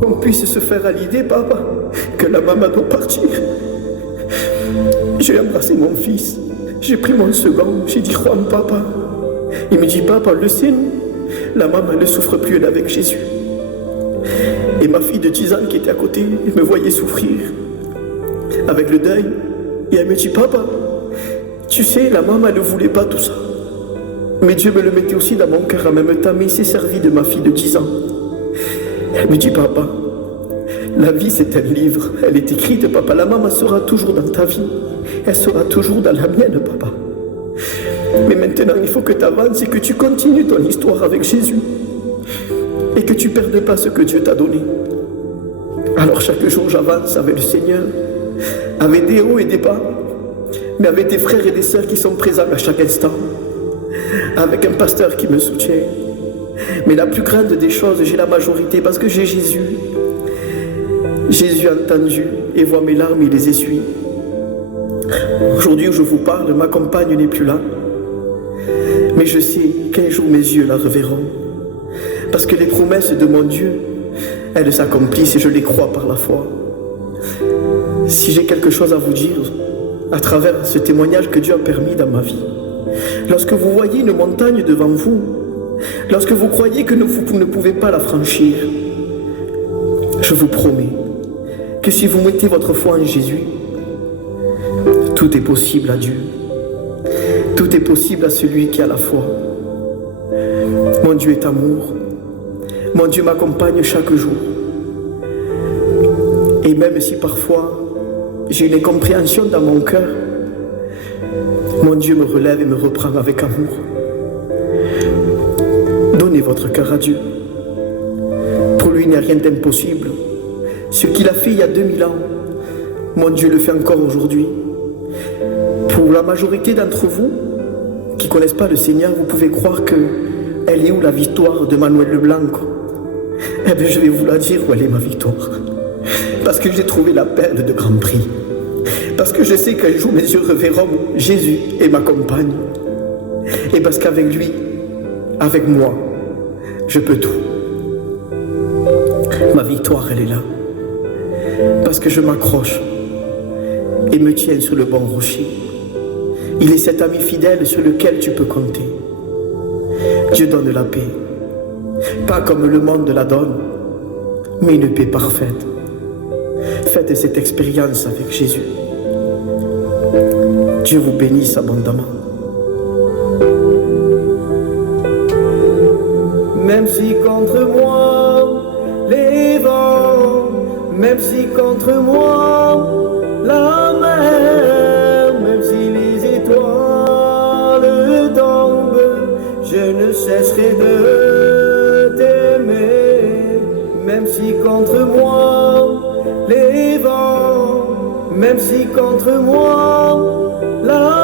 qu'on puisse se faire à l'idée, papa, que la maman doit partir. J'ai embrassé mon fils, j'ai pris mon second, j'ai dit Juan, papa. Il me dit, papa, le sait, la maman ne souffre plus, elle est avec Jésus. Et ma fille de 10 ans qui était à côté, elle me voyait souffrir avec le deuil. Et elle me dit, papa, tu sais, la maman ne voulait pas tout ça. Mais Dieu me le mettait aussi dans mon cœur en même temps, mais il s'est servi de ma fille de 10 ans. Elle me dit, papa, la vie c'est un livre, elle est écrite, papa, la maman sera toujours dans ta vie, elle sera toujours dans la mienne, papa. Mais maintenant, il faut que tu avances et que tu continues ton histoire avec Jésus. Et que tu ne perdes pas ce que Dieu t'a donné. Alors chaque jour, j'avance avec le Seigneur, avec des hauts et des bas, mais avec des frères et des sœurs qui sont présents à chaque instant, avec un pasteur qui me soutient. Mais la plus grande des choses, j'ai la majorité parce que j'ai Jésus. Jésus a entendu et voit mes larmes, il les essuie. Aujourd'hui où je vous parle, ma compagne n'est plus là. Mais je sais qu'un jour mes yeux la reverront. Parce que les promesses de mon Dieu, elles s'accomplissent et je les crois par la foi. Si j'ai quelque chose à vous dire, à travers ce témoignage que Dieu a permis dans ma vie, lorsque vous voyez une montagne devant vous, lorsque vous croyez que vous ne pouvez pas la franchir, je vous promets que si vous mettez votre foi en Jésus, tout est possible à Dieu. Tout est possible à celui qui a la foi. Mon Dieu est amour. Mon Dieu m'accompagne chaque jour. Et même si parfois j'ai une incompréhension dans mon cœur, mon Dieu me relève et me reprend avec amour. Donnez votre cœur à Dieu. Pour lui, il n'y a rien d'impossible. Ce qu'il a fait il y a 2000 ans, mon Dieu le fait encore aujourd'hui. Pour la majorité d'entre vous qui ne connaissent pas le Seigneur, vous pouvez croire qu'elle est où la victoire de Manuel Leblanc? Eh bien, je vais vous la dire où elle est ma victoire. Parce que j'ai trouvé la perle de grand prix. Parce que je sais qu'un jour mes yeux reverront Jésus et ma compagne. Et parce qu'avec lui, avec moi, je peux tout. Ma victoire, elle est là. Parce que je m'accroche et me tiens sur le bon rocher. Il est cet ami fidèle sur lequel tu peux compter. Dieu donne la paix. Pas comme le monde la donne, mais une paix parfaite. Faites cette expérience avec Jésus. Dieu vous bénisse abondamment. Même si contre moi les vents, même si contre moi la mer, même si les étoiles tombent, je ne cesserai de t'aimer. Même si contre moi les vents, même si contre moi la